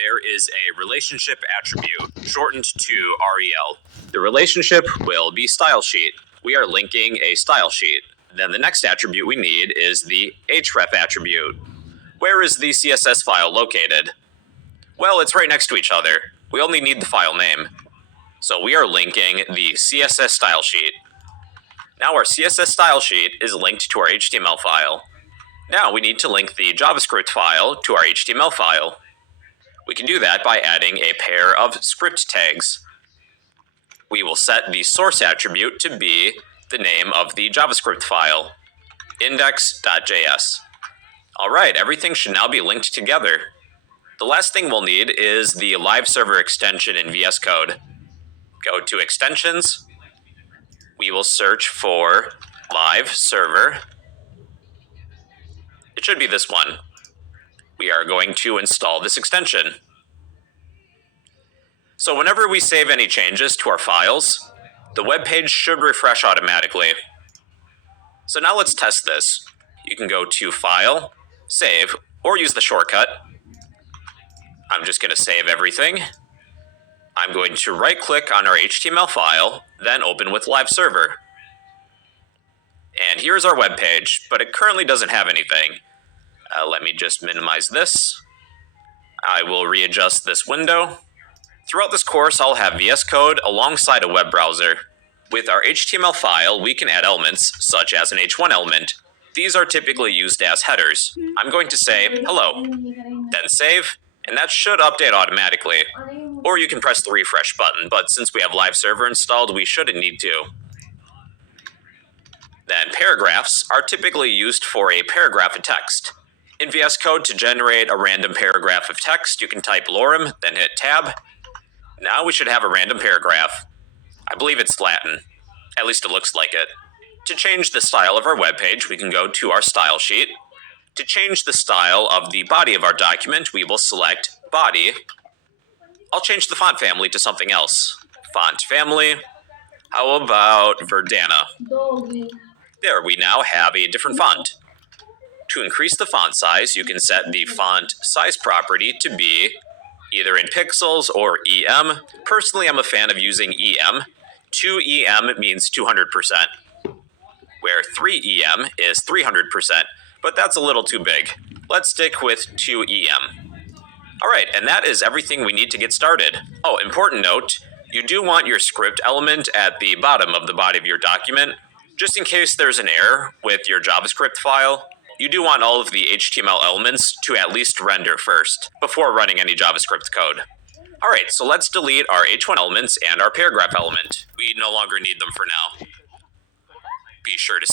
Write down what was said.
there is a relationship attribute, shortened to REL. The relationship will be style sheet. We are linking a style sheet. Then the next attribute we need is the href attribute. Where is the CSS file located? Well, it's right next to each other. We only need the file name. So we are linking the CSS style sheet. Now our CSS style sheet is linked to our HTML file. Now we need to link the JavaScript file to our HTML file. We can do that by adding a pair of script tags. We will set the source attribute to be the name of the JavaScript file, index.js. Alright, everything should now be linked together. The last thing we'll need is the live server extension in VS Code. Go to extensions. We will search for live server. It should be this one. We are going to install this extension. So whenever we save any changes to our files, the web page should refresh automatically. So now let's test this. You can go to File, Save, or use the shortcut. I'm just going to save everything. I'm going to right-click on our HTML file, then open with Live Server. And here's our web page, but it currently doesn't have anything. Let me just minimize this. I will readjust this window. Throughout this course, I'll have VS Code alongside a web browser. With our HTML file, we can add elements, such as an h1 element. These are typically used as headers. I'm going to say, hello, then save, and that should update automatically. Or you can press the refresh button, but since we have Live Server installed, we shouldn't need to. Then paragraphs are typically used for a paragraph of text. In VS Code, to generate a random paragraph of text, you can type lorem, then hit tab. Now we should have a random paragraph. I believe it's Latin. At least it looks like it. To change the style of our web page, we can go to our style sheet. To change the style of the body of our document, we will select body. I'll change the font family to something else. Font family. How about Verdana? There, we now have a different font. To increase the font size, you can set the font size property to be either in pixels or EM. Personally, I'm a fan of using EM. 2EM means 200%, where 3EM is 300%, but that's a little too big. Let's stick with 2EM. Alright, and that is everything we need to get started. Oh, important note, you do want your script element at the bottom of the body of your document. Just in case there's an error with your JavaScript file, you do want all of the HTML elements to at least render first, before running any JavaScript code. Alright, so let's delete our h1 elements and our paragraph element. We no longer need them for now. Be sure to